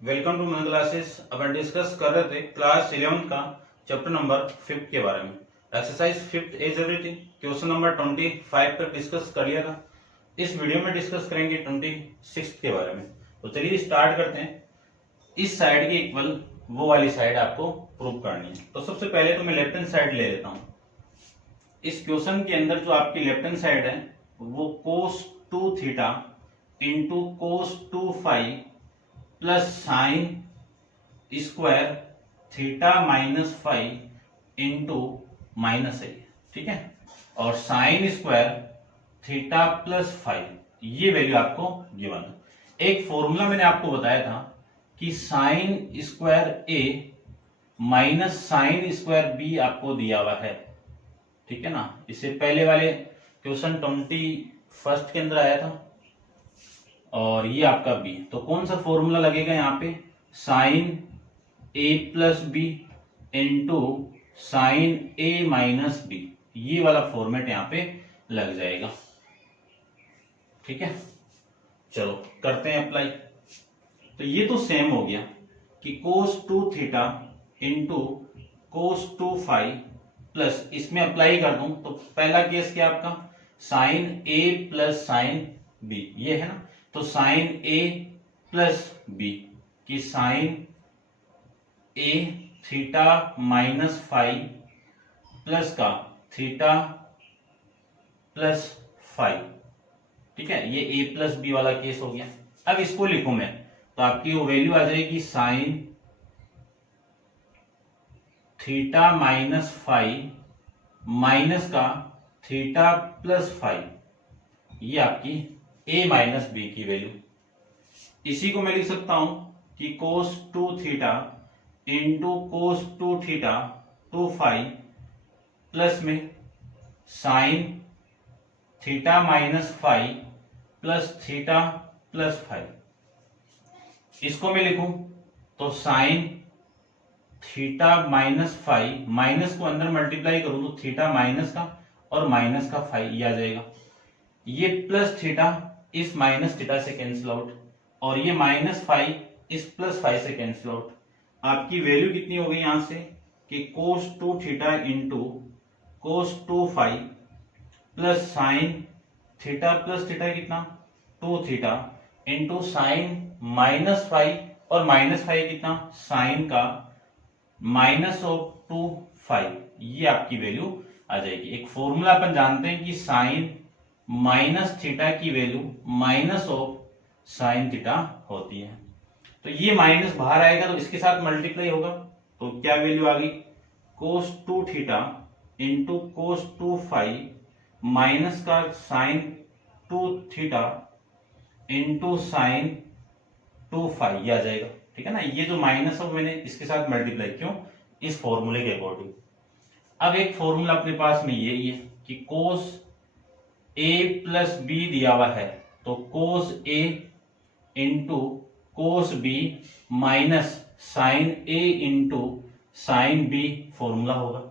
Welcome to मन classes. अपन discuss कर रहे थे क्लास 11 का चैप्टर नंबर 5 के बारे में। Exercise 5 as everything question number 25 पर डिस्कस कर लिया था। इस वीडियो में डिस्कस करेंगे 26 के बारे में। तो चलिए स्टार्ट करते हैं। इस साइड के इक्वल वो वाली साइड आपको प्रूव करनी है। तो सबसे पहले तो मैं लेफ्ट हैंड साइड ले लेता हूं। इस क्वेश्चन के अंदर जो आपकी लेफ्ट हैंड साइड है वो cos 2 theta into cos 2 phi plus sine square theta minus five into minus है, ठीक है। और sine square theta plus five, ये वैल्यू आपको गिवन है। एक फॉर्मूला मैंने आपको बताया था कि sine square A minus sine square B आपको दिया हुआ है, ठीक है ना। इससे पहले वाले क्वेश्चन 21 के अंदर आया था और ये आपका बी। तो कौन सा फॉर्मूला लगेगा यहाँ पे? Sign A plus B into sine A minus B, ये वाला फॉर्मेट यहाँ पे लग जाएगा, ठीक है। चलो करते हैं अप्लाई। तो ये तो सेम हो गया कि cos 2 theta into cos 2 phi plus, इसमें अप्लाई कर दूं तो पहला केस क्या आपका? Sine A plus sine B, ये है ना। तो साइन ए प्लस बी की sine A theta minus five plus का थीटा प्लस फाइव, ठीक है। ये ए प्लस बी वाला केस हो गया। अब इसको लिखूं मैं तो आपकी वो वैल्यू आ जाएगी sine theta minus five minus का थीटा प्लस फाइव, ये आपकी ए माइनस बी की वैल्यू। इसी को मैं लिख सकता हूं कि cos 2 theta into cos 2 theta 2 five plus में sine theta minus five plus theta plus five. इसको मैं लिखूं तो sine theta minus five, minus को अंदर मल्टीप्लाई करूं तो थीटा माइनस का और माइनस का फाइव, ये आ जाएगा। ये प्लस थीटा इस माइनस थीटा से कैंसिल आउट और ये माइनस फाइव इस प्लस फाइव से कैंसिल आउट। आपकी वैल्यू कितनी हो गई यहां से कि cos 2 theta into cos 2 five plus sign theta plus theta कितना 2 theta into sign minus five और माइनस फाइव कितना साइन का माइनस ऑफ 2 फाइव, ये आपकी वैल्यू आ जाएगी। एक फॉर्मूला अपन जानते हैं कि साइन माइनस थीटा की value minus of sine theta होती है। तो ये माइनस बाहर आएगा तो इसके साथ मल्टीप्लाई होगा, तो क्या वैल्यू आ गई? cos 2 theta into cos 2 five minus का sine 2 theta into sine 2 five, ये आ जाएगा, ठीक है ना। ये जो माइनस है मैंने इसके साथ मल्टीप्लाई क्यों? इस फॉर्मूले के अकॉर्डिंग। अब एक फॉर्मूला अपने पास में ये ही है कि cos a प्लस बी दिया हुआ है, तो cos a into cos b minus sine a into sine b formula होगा।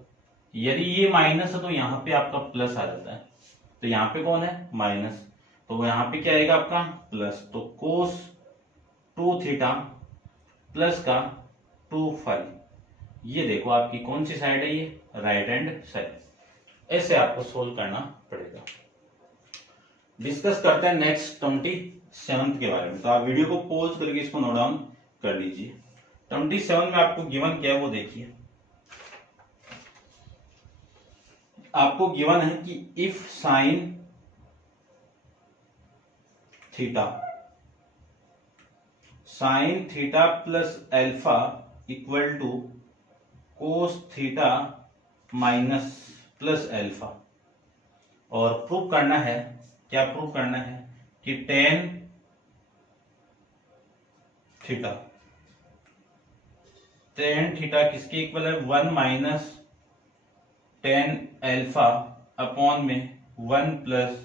यदि ये माइनस है तो यहाँ पे आपका प्लस आ जाता है, तो यहाँ पे कौन है? माइनस, तो यहाँ पे क्या आएगा आपका? प्लस। तो cos 2 थीटा प्लस का 2 फाइव, ये देखो आपकी कौन सी साइड है? ये राइट हैंड साइड। ऐसे आपको सोल्व करना पड़ेगा। डिस्कस करते हैं नेक्स्ट 27 के बारे में। तो आप वीडियो को पॉज करके इसको नोट डाउन कर लीजिए। 27 में आपको गिवन क्या है वो देखिए। आपको गिवन है कि if sine theta plus alpha equal to cos theta minus plus alpha, और प्रूव करना है, क्या प्रूव करना है कि टेन थीटा किसके इक्वल है? 1 माइनस टेन अल्फा अपॉन में 1 प्लस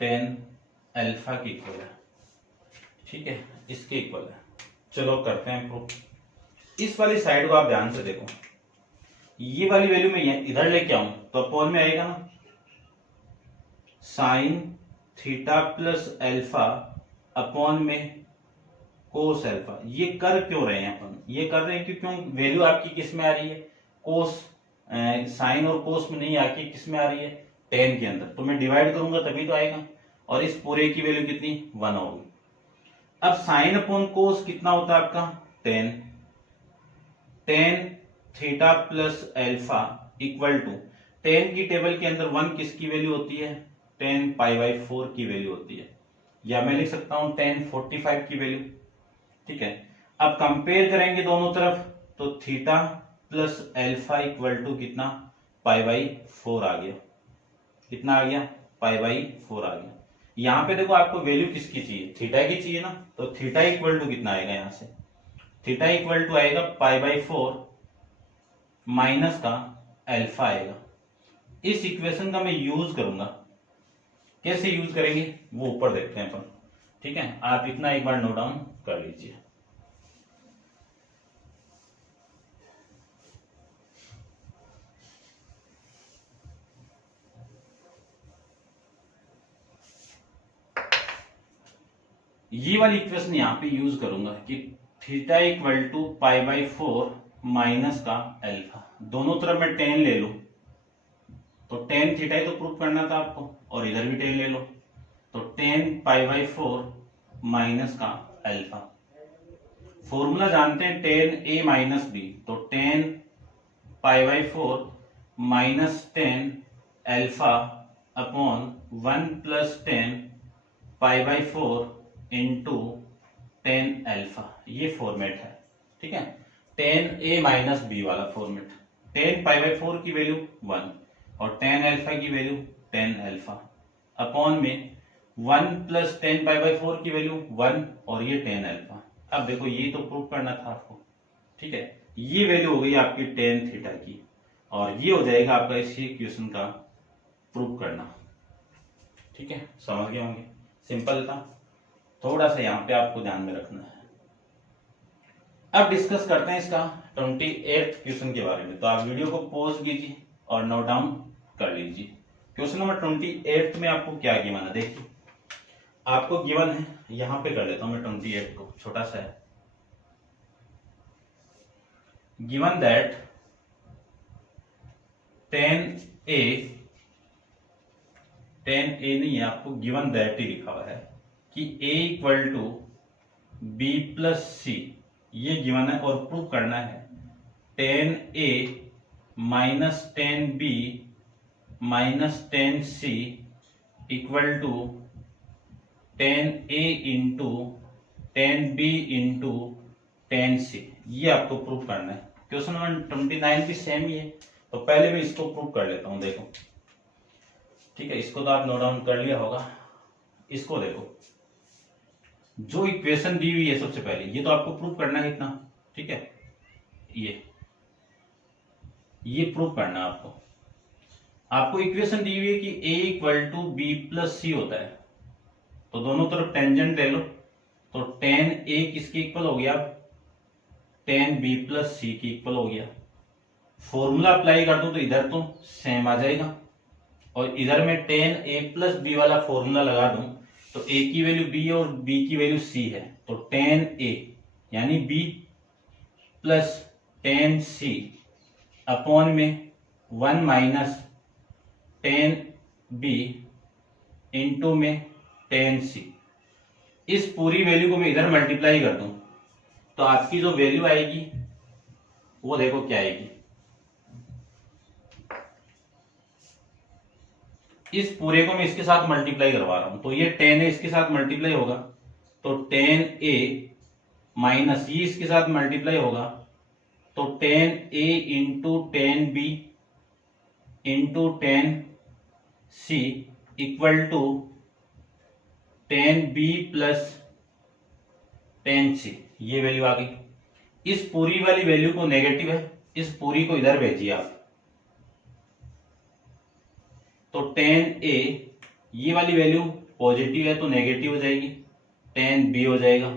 टेन अल्फा के इक्वल है, ठीक है, इसके इक्वल है। चलो करते हैं प्रूफ। इस वाली साइड को आप ध्यान से देखो, ये वाली वैल्यू में इधर लेके आऊं तो अपॉन में आएगा ना sign theta plus alpha upon में कोस अल्फा। ये कर क्यों रहे हैं अपन, ये कर रहे हैं क्यों, वैल्यू आपकी किस में आ रही है, कोस, साइन और कोस में नहीं आके किस में आ रही है, टेन के अंदर। तो मैं डिवाइड करूंगा तभी तो आएगा, और इस पूरे की वैल्यू कितनी 1 होगी। अब साइन अपॉन कोस कितना होता है आपका 10, ten theta plus alpha equal to 10 की टेबल के अंदर 1 किसकी वैल्यू होती है, 10 पाई बाई 4 की वैल्यू होती है, या मैं लिख सकता हूं 10 45 की वैल्यू। ठीक है, अब कंपेयर करेंगे दोनों तरफ, तो theta plus alpha equal to कितना, पाई बाई 4 आ गया। कितना आ गया, पाई बाई 4 आ गया। यहां पे देखो आपको वैल्यू किसकी चाहिए, थीटा की चाहिए ना, तो थीटा इक्वल टू कितना आएगा, यहां से थीटा इक्वल टू आएगा पाई बाई 4 माइनस का अल्फा आएगा। इस इक्वेशन का मैं यूज करूंगा, कैसे यूज करेंगे वो ऊपर देखते हैं अपन। ठीक है, आप इतना एक बार नोट डाउन कर लीजिए। ये वाली इक्वेशन यहां पे यूज करूंगा कि theta equal to pi by 4 minus का अल्फा, दोनों तरफ मैं 10 ले लू, तो 10 थीटा ही तो प्रूफ करना था आपको, और इधर भी 10 ले लो, तो 10 पाई बाई 4 माइनस का अल्फा। फॉर्मूला जानते हैं 10a माइनस बी, तो 10 पाई by 4 minus 10 alpha upon 1 plus 10 pi by 4 into 10 alpha, ये फॉर्मेट है। ठीक है, 10a माइनस बी वाला फॉर्मेट, 10 पाई बाई 4 की वैल्यू 1 और 10 अल्फा की वैल्यू 10 अल्फा अपॉन में 1 प्लस 10 पाई बाई 4 की वैल्यू 1 और ये 10 अल्फा। अब देखो ये तो प्रूफ करना था आपको। ठीक है, ये वैल्यू हो गई आपकी 10 थीटा की, और ये हो जाएगा आपका इसी इक्वेशन का प्रूफ करना। ठीक है, समझ गए होंगे, सिंपल था, थोड़ा सा यहां पे आपको ध्यान में रखना है। अब डिस्कस करते हैं इसका 28th क्वेश्चन के बारे में। तो आप वीडियो को पॉज कीजिए और नोट डाउन कर लीजिए। क्वेश्चन नंबर 28 में आपको क्या गिवन है, देखिए आपको गिवन है, यहां पे कर लेता हूं मैं 28 को, छोटा सा है। गिवन दैट 10a नहीं है, आपको गिवन दैट ही लिखा हुआ है कि a equal to B plus C, ये गिवन है, और प्रूव करना है 10a minus 10b minus 10c equal to 10a into 10b into 10c, ये आपको प्रूव करना है। क्वेश्चन नंबर 29 भी सेम ही है, तो पहले मैं इसको प्रूव कर लेता हूं। देखो ठीक है, इसको तो आप नोट डाउन कर लिया होगा। इसको देखो, जो इक्वेशन दी हुई है सबसे पहले, ये तो आपको प्रूव करना है इतना। ठीक है, ये प्रूव करना है आपको। आपको इक्वेशन दी हुई है कि a equal to B plus C होता है, तो दोनों तरफ टेंजेंट ले लो, तो 10a किसके इक्वल हो गया, 10b प्लस सी की इक्वल हो गया। फॉर्मूला अप्लाई कर दूं तो इधर तो सेम आ जाएगा, और इधर में 10a प्लस बी वाला फॉर्मूला लगा दूं तो a की वैल्यू b और b की वैल्यू c है, तो 10a यानी b प्लस 10c अपॉन में 1 माइनस 10b इंटू में 10c। इस पूरी वैल्यू को मैं इधर मल्टीप्लाई कर दूं तो आपकी जो वैल्यू आएगी वो देखो क्या आएगी, इस पूरे को मैं इसके साथ मल्टीप्लाई करवा रहा हूं, तो ये 10a इसके साथ मल्टीप्लाई होगा, तो 10a माइनस ये इसके साथ मल्टीप्लाई होगा, तो 10a into 10b into 10c equal to 10b plus 10c, ये वैल्यू आ गई। इस पूरी वाली वैल्यू को नेगेटिव है, इस पूरी को इधर भेजिए आप, तो 10a ये वाली वैल्यू पॉजिटिव है तो नेगेटिव हो जाएगी, 10b हो जाएगा,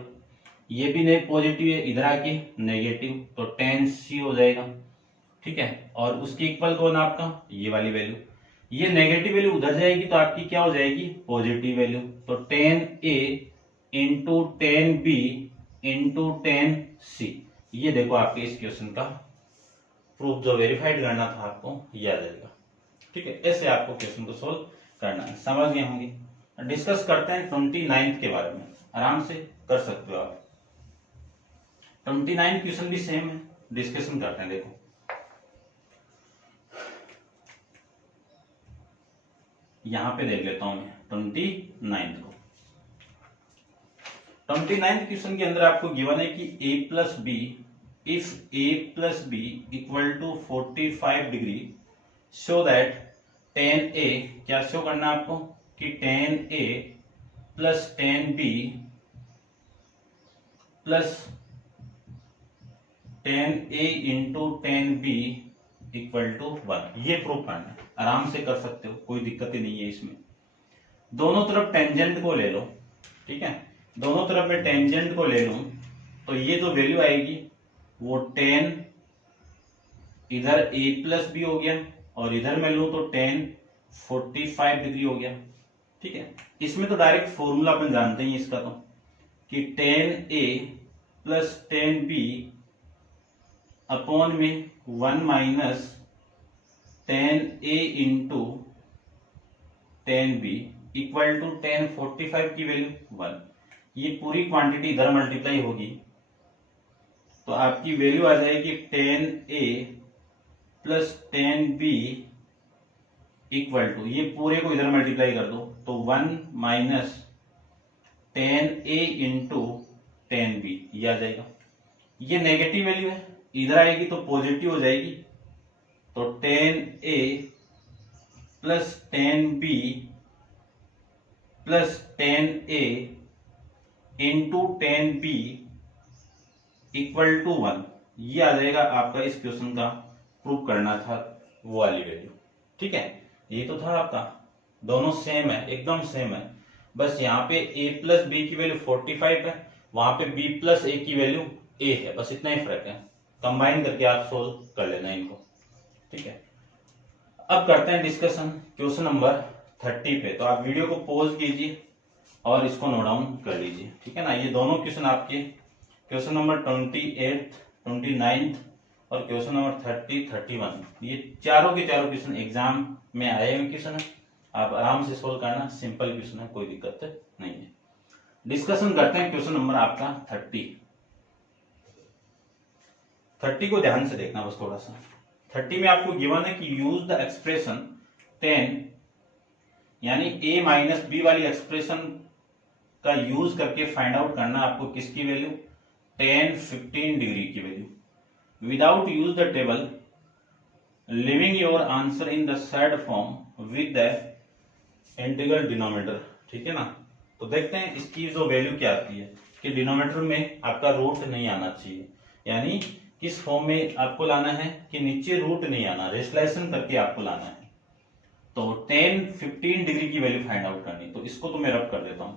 ये भी पॉजिटिव है, इधर आके नेगेटिव, तो 10c हो जाएगा। ठीक है, और उसके इक्वल कौन आपका, ये वाली वैल्यू, ये नेगेटिव वैल्यू उधर जाएगी तो आपकी क्या हो जाएगी, पॉजिटिव वैल्यू, तो 10a into 10b into 10c। ये देखो आपके इस क्वेश्चन का प्रूफ जो वेरीफाइड करना था आपको ये आ जाएगा। ठीक है, ऐसे आपको क्वेश्चन को सोल्व करना है। समझ गए होंगे। डिस्कस करते हैं 29 के बारे में, आराम से कर सकते हो आप। 29 क्वेश्चन भी सेम है, डिस्कशन करते हैं। देखो यहां पे देख लेता हूं मैं 29 को। 29 क्वेश्चन के अंदर आपको गिवन है कि a plus B, if a plus B equal to 45 degree, show that tan a, क्या शो करना है आपको कि tan a plus tan b plus tan a into tan b equal to 1, ये प्रूफ करना है। आराम से कर सकते हो, कोई दिक्कत ही नहीं है इसमें। दोनों तरफ टेंजेंट को ले लो। ठीक है, दोनों तरफ मैं टेंजेंट को ले लूं तो ये जो वैल्यू आएगी वो tan, इधर a प्लस बी हो गया और इधर मैं लूं तो tan 45 डिग्री हो गया। ठीक है, इसमें तो डायरेक्ट फॉर्मूला अपन जानते ही इसका, तो कि tan a plus tan b upon में 1 minus tan a into tan b equal to tan 45 की वैल्यू 1। ये पूरी क्वांटिटी इधर मल्टीप्लाई होगी तो आपकी वैल्यू आ जाएगी tan a plus tan b equal to, ये पूरे को इधर मल्टीप्लाई कर दो तो 1 minus tan a into tan b, ये आ जाएगा। ये नेगेटिव वैल्यू है, इधर आएगी तो पॉजिटिव हो जाएगी, तो tan a plus tan b plus tan a into tan b equal to 1, ये आ जाएगा आपका इस क्वेश्चन का प्रूफ करना था वो वाली वैल्यू। ठीक है, ये तो था आपका, दोनों सेम है, एकदम सेम है। बस यहाँ पे a प्लस बी की वैल्यू 45 है, वहां पे b प्लस a की वैल्यू a है, बस इतना ही फर्क है। कंबाइन करके आप सोल्व कर लेना इनको। ठीक है, अब करते हैं डिस्कशन क्वेश्चन नंबर 30 पे। तो आप वीडियो को पॉज कीजिए और इसको नोट डाउन कर लीजिए। ठीक है ना, ये दोनों क्वेश्चन आपके क्वेश्चन नंबर 28, 29 और क्वेश्चन नंबर 30, 31, ये चारों के चारों क्वेश्चन एग्जाम में आए हुए क्वेश्चन है। आप आराम से सोल्व करना, सिंपल क्वेश्चन है, कोई दिक्कत नहीं है। डिस्कशन करते हैं क्वेश्चन नंबर आपका 30 को ध्यान से देखना बस थोड़ा सा। 30 में आपको गिवन है कि यूज द एक्सप्रेशन 10, यानी a माइनस बी वाली एक्सप्रेशन का यूज करके फाइंड आउट करना आपको किसकी वैल्यू, tan 15 डिग्री की value. Without use the table, living your answer in the sad form with the integral denominator. ठीक है ना, तो देखते हैं इसकी जो वैल्यू क्या आती है कि डिनोमिनेटर में आपका रूट नहीं आना चाहिए, यानी किस फॉर्म में आपको लाना है कि नीचे रूट नहीं आना, रेशलाइजेशन करके आपको लाना है। तो tan 15 डिग्री की वैल्यू फाइंड आउट करनी, तो इसको तो मैं रब कर देता हूं।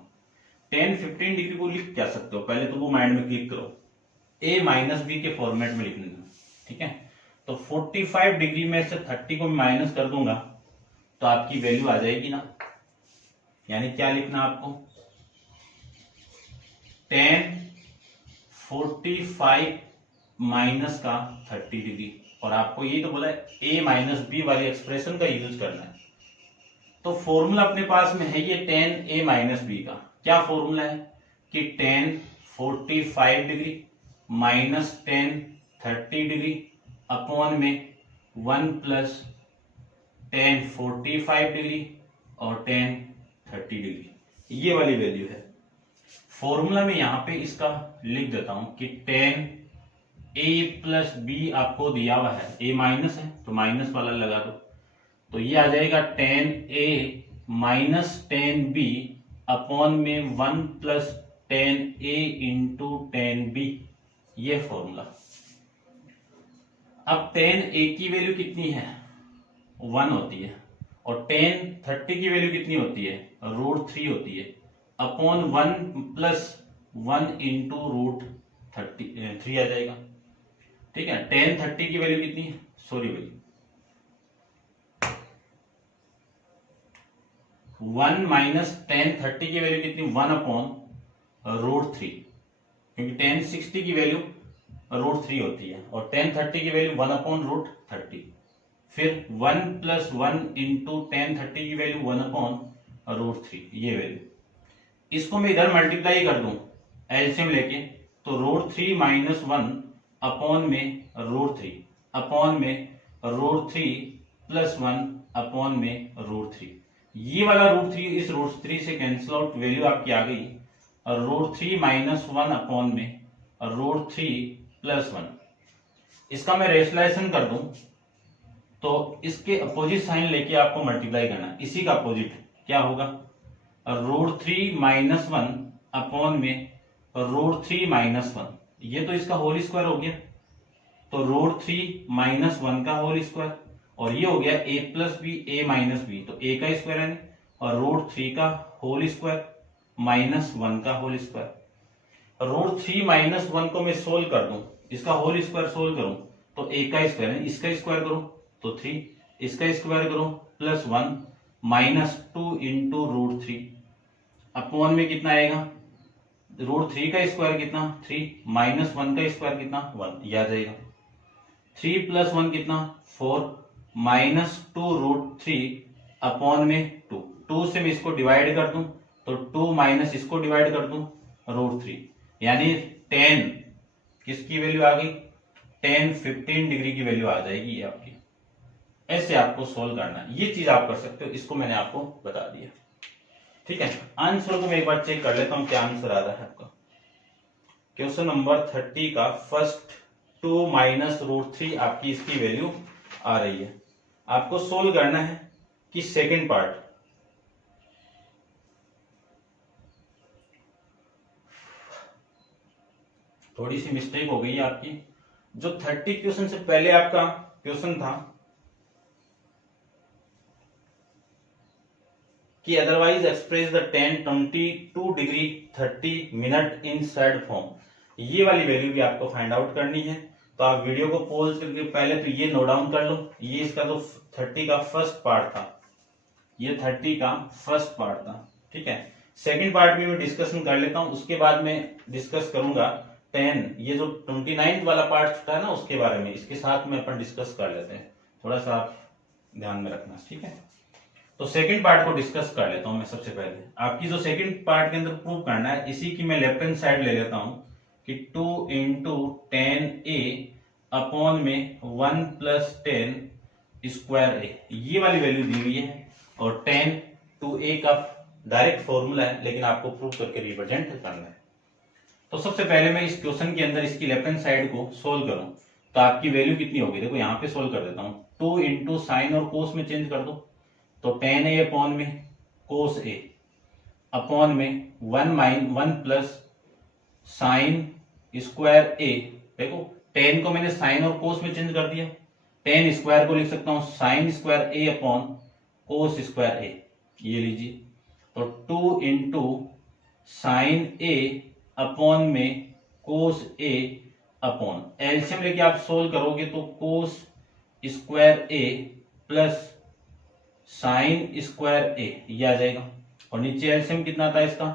tan 15 डिग्री को लिख क्या सकते हो, पहले तो वो माइंड में क्लिक करो, a माइनस बी के फॉर्मेट में लिख लेना। ठीक है, तो 45 डिग्री में से 30 को माइनस कर दूंगा तो आपकी वैल्यू आ जाएगी ना, यानी क्या लिखना आपको, tan 45 माइनस का 30 डिग्री, और आपको ये तो बोला है a माइनस बी वाली एक्सप्रेशन का यूज करना है। तो फॉर्मूला अपने पास में है ये tan a माइनस बी का, क्या फॉर्मूला है कि tan 45 degree minus tan 30 degree upon में 1 प्लस tan 45 डिग्री और tan 30 डिग्री, ये वाली वैल्यू है। फॉर्मूला में यहां पे इसका लिख देता हूं कि tan a प्लस बी आपको दिया हुआ है, a माइनस है तो माइनस वाला लगा दो, तो ये आ जाएगा tan a minus tan b upon में 1 plus tan a into tan b, ये फॉर्मूला। अब tan a की वैल्यू कितनी है, 1 होती है, और tan 30 की वैल्यू कितनी होती है, √3 होती है, अपॉन 1 प्लस 1 इंटू √3 आ जाएगा। ठीक है, tan 30 की वैल्यू कितनी है, सॉरी भाई 1 माइनस tan 30 की वैल्यू कितनी, 1 अपॉन √3, क्योंकि tan 60 की वैल्यू √3 होती है और tan 30 की वैल्यू 1/√30। फिर 1 + 1 इंटू tan 30 की वैल्यू 1/√3, ये वैल्यू। इसको मैं इधर मल्टीप्लाई कर दूं एलसीएम लेके, तो √3 - 1 अपॉन में √3 अपॉन में √3 + 1 अपॉन में √3। ये वाला √3 इस √3 से कैंसिल आउट, वैल्यू आपकी आ गई √3 - 1 अपॉन में √3 + 1। इसका मैं रेशनलाइजेशन कर दूं तो इसके अपोजिट साइन लेके आपको मल्टीप्लाई करना, इसी का अपोजिट क्या होगा, √3 - 1 अपॉन में √3 - 1, ये तो इसका होल स्क्वायर हो गया, तो √3 - 1 का होल स्क्वायर, और ये हो गया a + b a - b, तो a का स्क्वायर है, और √3 का होल स्क्वायर -1 का होल स्क्वायर। √3 - 1 को मैं सोल्व कर दूं, इसका होल स्क्वायर सोल्व करूं तो a का स्क्वायर है, इसका स्क्वायर करो तो 3, इसका स्क्वायर करो +1 -2 इंटू √3 अपॉन में कितना आएगा, √3 का स्क्वायर कितना 3 -1 का स्क्वायर कितना 1, ये आ जाएगा। 3 + 1 कितना 4 -2 √3 अपॉन में 2, 2 से मैं इसको डिवाइड कर दूं तो 2 माइनस इसको डिवाइड कर दूं √3, यानी 10 किसकी वैल्यू आ गई, 10 15 डिग्री की वैल्यू आ जाएगी ये आपकी। ऐसे आपको सोल्व करना है, ये चीज आप कर सकते हो, इसको मैंने आपको बता दिया। ठीक है, आंसर को मैं एक बार चेक कर लेता हूं क्या आंसर आ रहा है आपका। क्वेश्चन नंबर 30 का फर्स्ट 2 - √3 आपकी इसकी वैल्यू आ रही है। आपको सोल्व करना है कि सेकंड पार्ट, थोड़ी सी मिस्टेक हो गई है आपकी। जो 30 क्वेश्चन से पहले आपका क्वेश्चन था कि otherwise express the tan 22 degree 30 minute in sad form, ये वाली वैल्यू भी आपको फाइंड आउट करनी है। तो आप वीडियो को पॉज करके पहले तो ये नोट डाउन कर लो, ये इसका जो 30 का फर्स्ट पार्ट था, ये 30 का फर्स्ट पार्ट था। ठीक है, सेकंड पार्ट भी मैं डिस्कशन कर लेता हूं, उसके बाद मैं डिस्कस करूंगा 10, ये जो 29 वाला पार्ट छूटा है ना उसके बारे में, इसके साथ में अपन डिस्कस कर लेते हैं, थोड़ा सा आप ध्यान में रखना। ठीक है, तो सेकंड पार्ट को डिस्कस कर लेता हूं मैं। सबसे पहले आपकी जो सेकंड पार्ट के अंदर प्रूव करना है, इसी की मैं लेफ्ट हैंड साइड ले लेता हूं कि 2 × 10a अपॉन में 1 + 10 स्क्वायर a, ये वाली वैल्यू दी हुई है, और 10 to a का डायरेक्ट फॉर्मूला है, लेकिन आपको प्रूव करके रिप्रेजेंट करना है। तो सबसे पहले मैं इस क्वेश्चन के अंदर इसकी लेफ्ट हैंड साइड को सोल्व करूं तो आपकी वैल्यू कितनी होगी, देखो यहां पे सोल्व कर देता हूं। 2 × साइन और कोस में चेंज कर दो, तो tan a अपॉन में cos a अपॉन में 1 + साइन स्क्वायर a, देखो tan को मैंने साइन और कोस में चेंज कर दिया, tan स्क्वायर को लिख सकता हूं sign square a upon cos square a, ये लीजिए। तो 2 × साइन a अपॉन में कोस a अपॉन, एलसीएम लेके आप सोल्व करोगे तो कोस square a plus sine square a, ये आ जाएगा, और नीचे एलसीएम कितना था इसका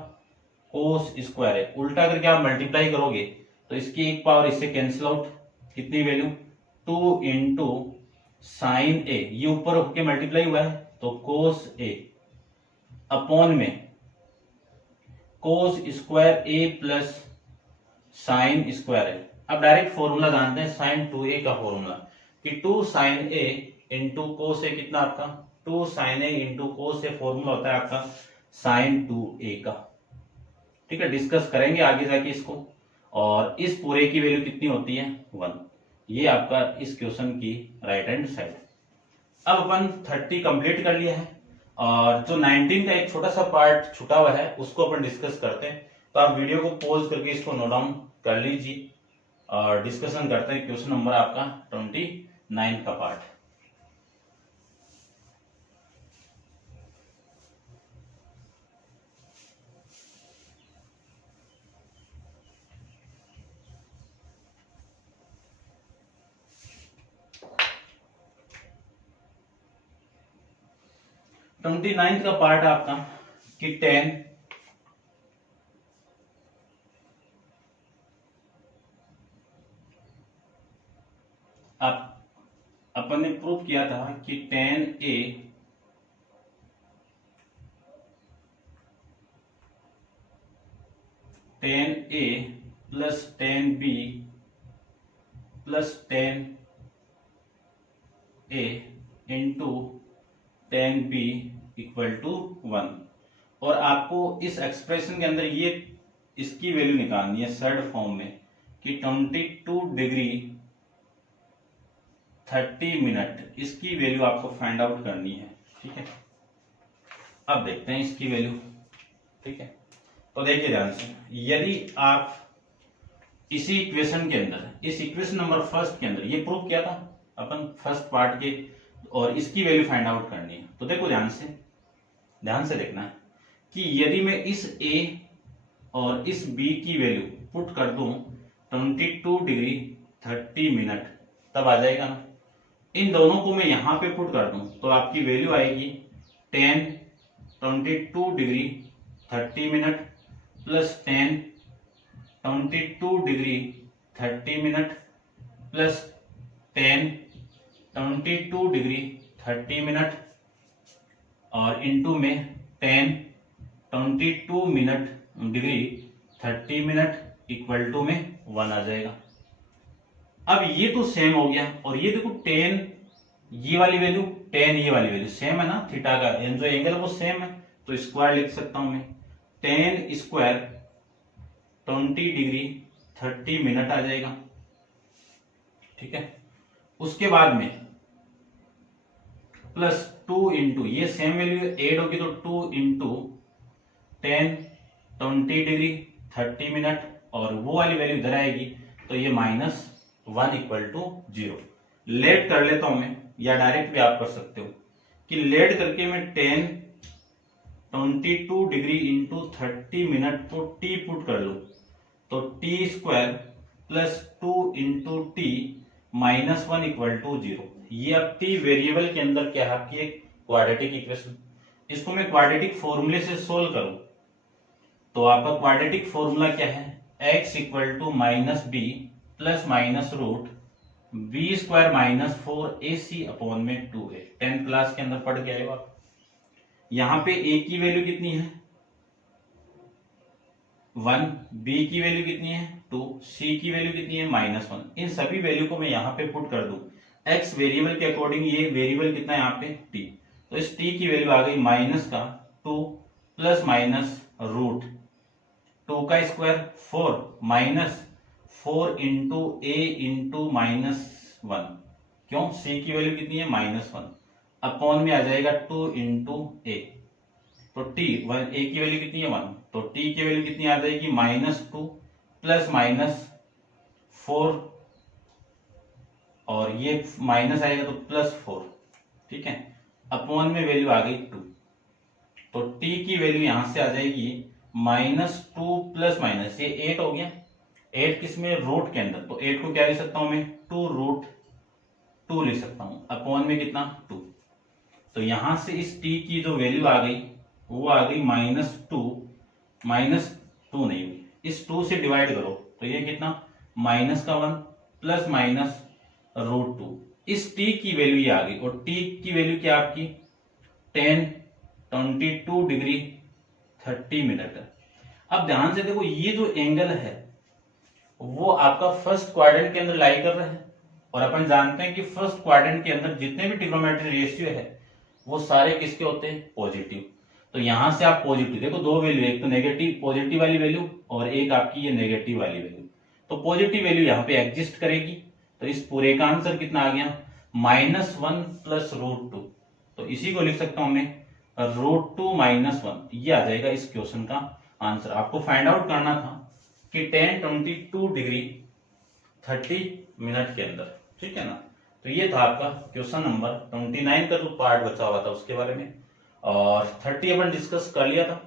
कोस स्क्वायर a, उल्टा करके आप मल्टीप्लाई करोगे तो इसकी एक पावर इससे कैंसिल आउट, कितनी वैल्यू 2 × साइन a, ये ऊपर होके मल्टीप्लाई हुआ है तो कोस a अपॉन में cos square a plus sine square a। अब डायरेक्ट फॉर्मूला जानते हैं साइन 2a का फॉर्मूला, कि 2 sine a into cos a कितना आपका 2 sine a into cos a, formula होता है आपका साइन 2a का। ठीक है, डिस्कस करेंगे आगे जाके इसको। और इस पूरे की वैल्यू कितनी होती है 1, ये आपका इस क्वेश्चन की राइट हैंड साइड। अब अपन 30 कंप्लीट कर लिया है, और जो 19 का एक छोटा सा पार्ट छुटा हुआ है उसको अपन डिस्कस करते हैं। तो आप वीडियो को पॉज करके इसको नोट डाउन कर लीजिए और डिस्कशन करते हैं क्वेश्चन नंबर आपका 29 का पार्ट। ट्वेंटी नाइन्थ का पार्ट आपका कि 10 प्रूफ किया था कि tan A plus tan B plus tan A into tan B equal to 1। और आपको इस एक्सप्रेशन के अंदर ये इसकी वैल्यू निकालनी है थर्ड फॉर्म में कि 22 डिग्री 30 मिनट, इसकी वैल्यू आपको फाइंड आउट करनी है। ठीक है, अब देखते हैं इसकी वैल्यू। ठीक है, तो देखिए ध्यान से, यदि आप इसी इक्वेशन के अंदर, इस इक्वेशन नंबर फर्स्ट के अंदर ये प्रूव किया था अपन फर्स्ट पार्ट के, और इसकी वैल्यू फाइंड आउट करनी है। तो देखो ध्यान से देखना है कि यदि मैं इस A और इस B की वैल्यू पुट कर दूं 22 डिग्री 30 मिनट, तब आ जाएगा ना। इन दोनों को मैं यहां पे पुट कर दूं तो आपकी वैल्यू आएगी 22 degree 30 minute plus 22 degree 30 minute plus 22 degree 30 minute और इनटू में 22 minute degree 30 minute equal to में 1 आ जाएगा। अब ये तो सेम हो गया, और ये देखो tan ये वाली वैल्यू tan ये वाली वैल्यू सेम है ना, थीटा का जो एंगल है वो सेम है, तो स्क्वायर लिख सकता हूं मैं, tan स्क्वायर 20 डिग्री 30 मिनट आ जाएगा। ठीक है, उसके बाद में प्लस 2 इंटू ये सेम वैल्यू एड होगी तो 2 इंटू 20 डिग्री 30 मिनट, और वो वाली वैल्यू इधर आएगी तो ये -1 इक्वल टू 0। लेट कर लेता हूं मैं, या डायरेक्ट भी आप कर सकते हो कि लेट करके मैं 22 डिग्री इंटू 30 मिनट को t पुट कर लो तो t square plus 2 into t -1 equal to 0। ये अब t वेरिएबल के अंदर क्या है आपकी एक क्वाड्रेटिक इक्वेशन। इसको मैं क्वाड्रेटिक फॉर्मूले से सोल्व करूं तो आपका क्वाड्रेटिक फॉर्मूला क्या है, x equal to -b plus minus root b square -4ac upon में 2a। 10th क्लास के अंदर पढ़ के आए हो आप। यहां पे a की वैल्यू कितनी है 1, b की वैल्यू कितनी है 2, c की वैल्यू कितनी है -1। इन सभी वैल्यू को मैं यहां पे पुट कर दूं x वेरिएबल के अकॉर्डिंग, ये वेरिएबल कितना है यहाँ पे t, तो इस t की वैल्यू आ गई -2 प्लस माइनस रूट 2 का स्क्वायर 4 -4 इंटू a इंटू -1, क्यों c की वैल्यू कितनी है -1, अपॉन में आ जाएगा 2 इंटू a, तो t a की वैल्यू कितनी है 1, तो t की वैल्यू कितनी आ जाएगी -2 प्लस -4, और ये माइनस आएगा तो +4। ठीक है, अपॉन में वैल्यू आ गई 2, तो t की वैल्यू यहां से आ जाएगी -2 प्लस माइनस, ये 8 हो गया, 8 किसमें रूट के अंदर, तो 8 को क्या लिख सकता हूं मैं 2√2 लिख सकता हूं, अपॉन में कितना 2। तो यहां से इस t की जो वैल्यू आ गई वो आ गई -2 नहीं हुई, इस 2 से डिवाइड करो तो ये कितना -1 प्लस -√2, इस t की वैल्यू ये आ गई, और t की वैल्यू क्या आपकी 22 डिग्री 30 मिनट है। अब ध्यान से देखो, ये जो एंगल है वो आपका फर्स्ट क्वाड्रेंट के अंदर लाई कर रहा है, और अपन जानते हैं कि फर्स्ट क्वाड्रेंट के अंदर जितने भी ट्रिग्नोमेट्री रेशियो है वो सारे किसके होते हैं पॉजिटिव। तो यहां से आप पॉजिटिव देखो, दो वैल्यू, एक तो नेगेटिव पॉजिटिव वाली वैल्यू और एक आपकी ये नेगेटिव वाली वैल्यू, तो पॉजिटिव वैल्यू यहाँ पे एग्जिस्ट करेगी। तो इस पूरे का आंसर कितना आ गया -1 प्लस √2, तो इसी को लिख सकता हूं मैं √2 -1, ये आ जाएगा इस क्वेश्चन का आंसर। आपको फाइंड आउट करना था कि tan 22 डिग्री 30 मिनट के अंदर। ठीक है ना, तो ये था आपका क्वेश्चन नंबर 29 का जो पार्ट बचा हुआ था उसके बारे में, और 30 अपन डिस्कस कर लिया था,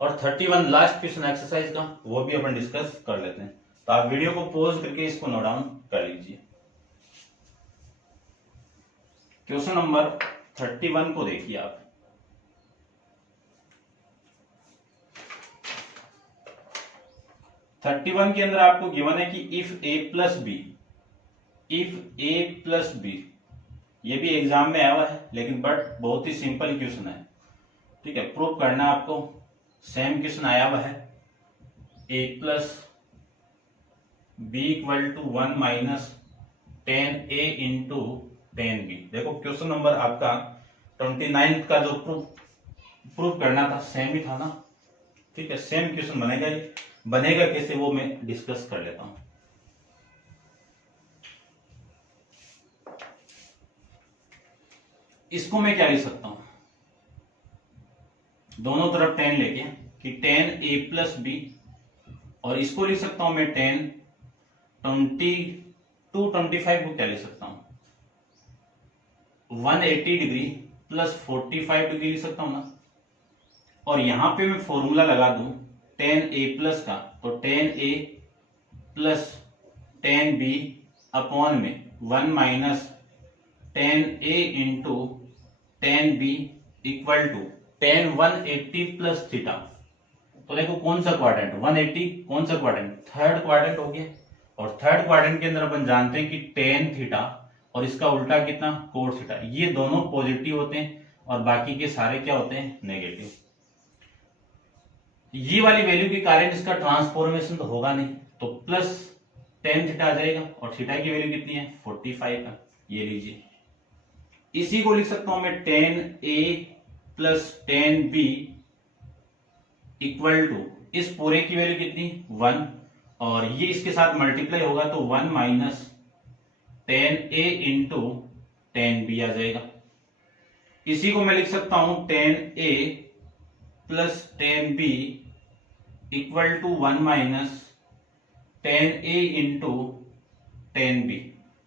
और 31 लास्ट क्वेश्चन एक्सरसाइज का वो भी अपन डिस्कस कर लेते हैं। तो आप वीडियो को पॉज करके इसको नोट डाउन कर लीजिए। क्वेश्चन नंबर 31 को देखिए आप। थर्टी वन के अंदर आपको गिवन है कि इफ a प्लस बी ये भी एग्जाम में आया हुआ है, लेकिन बट बहुत ही सिंपल क्वेश्चन है। ठीक है, प्रूव करना है आपको। सेम क्वेश्चन आया हुआ है, a plus B equal to 1 minus 10a into 10b। देखो क्वेश्चन नंबर आपका 29 का जो प्रूफ करना था सेम ही था ना। ठीक है, सेम क्वेश्चन बनेगा। ये बनेगा कैसे वो मैं डिस्कस कर लेता हूं। इसको मैं क्या लिख सकता हूं, दोनों तरफ 10 लेके कि 10a प्लस बी, और इसको लिख सकता हूं मैं 10 25 को क्या लिख सकता हूं 180 डिग्री प्लस 45 डिग्री लिख सकता हूं ना। और यहां पे मैं फॉर्मूला लगा दूं 10a प्लस का, तो 10a प्लस 10b अपॉन में 1 minus 10a into 10b equal to 10 180 plus theta. तो देखो कौन सा क्वाड्रेंट 180, कौन सा क्वाड्रेंट, थर्ड क्वाड्रेंट हो गया। और थर्ड क्वाड्रेंट के अंदर अपन जानते हैं कि टेन थीटा और इसका उल्टा कितना कोस थीटा, ये दोनों पॉजिटिव होते हैं और बाकी के सारे क्या होते हैं नेगेटिव। ये वाली वैल्यू के कारण इसका ट्रांसफॉर्मेशन तो होगा नहीं, तो प्लस टेन थीटा आ जाएगा और थीटा की वैल्यू कितनी है 45 है। ये लीजिए, इसी को लिख सकता हूं मैं 10a plus 10b equal to, इस पूरे की वैल्यू कितनी 1, और ये इसके साथ मल्टीप्लाई होगा तो 1 माइनस 10a इंटू 10b आ जाएगा। इसी को मैं लिख सकता हूं 10a plus 10b equal to 1 minus 10a into 10b।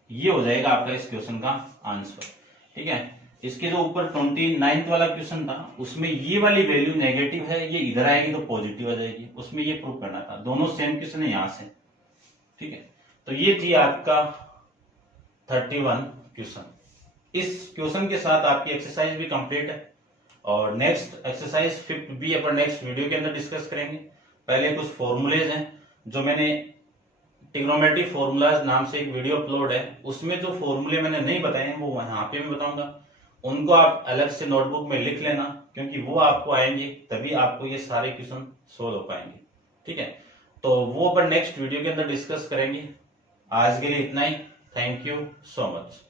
ये हो जाएगा आपका इस क्वेश्चन का आंसर। ठीक है, इसके जो ऊपर 29 वाला क्वेश्चन था उसमें ये वाली वैल्यू नेगेटिव है, ये इधर आएगी तो पॉजिटिव आ जाएगी, उसमें ये प्रूव करना था। दोनों सेम क्वेश्चन है यहां से। ठीक है, तो ये थी आपका 31 क्वेश्चन। इस क्वेश्चन के साथ आपकी एक्सरसाइज भी कंप्लीट है, और नेक्स्ट एक्सरसाइज 5 भी अपन नेक्स्ट वीडियो के अंदर डिस्कस करेंगे। पहले कुछ फॉर्मूलेज हैं जो मैंने, ट्रिग्नोमेट्रिक फॉर्मूलाज नाम से एक वीडियो अपलोड है, उसमें जो फॉर्मूले मैंने नहीं बताए हैं वो यहाँ पे मैं बताऊंगा। उनको आप अलग से नोटबुक में लिख लेना, क्योंकि वो आपको आएंगे तभी आपको ये सारे क्वेश्चन सोल्व हो पाएंगे। ठीक है, तो वो अपन नेक्स्ट वीडियो के अंदर डिस्कस करेंगे। आज के लिए इतना ही। Thank you so much.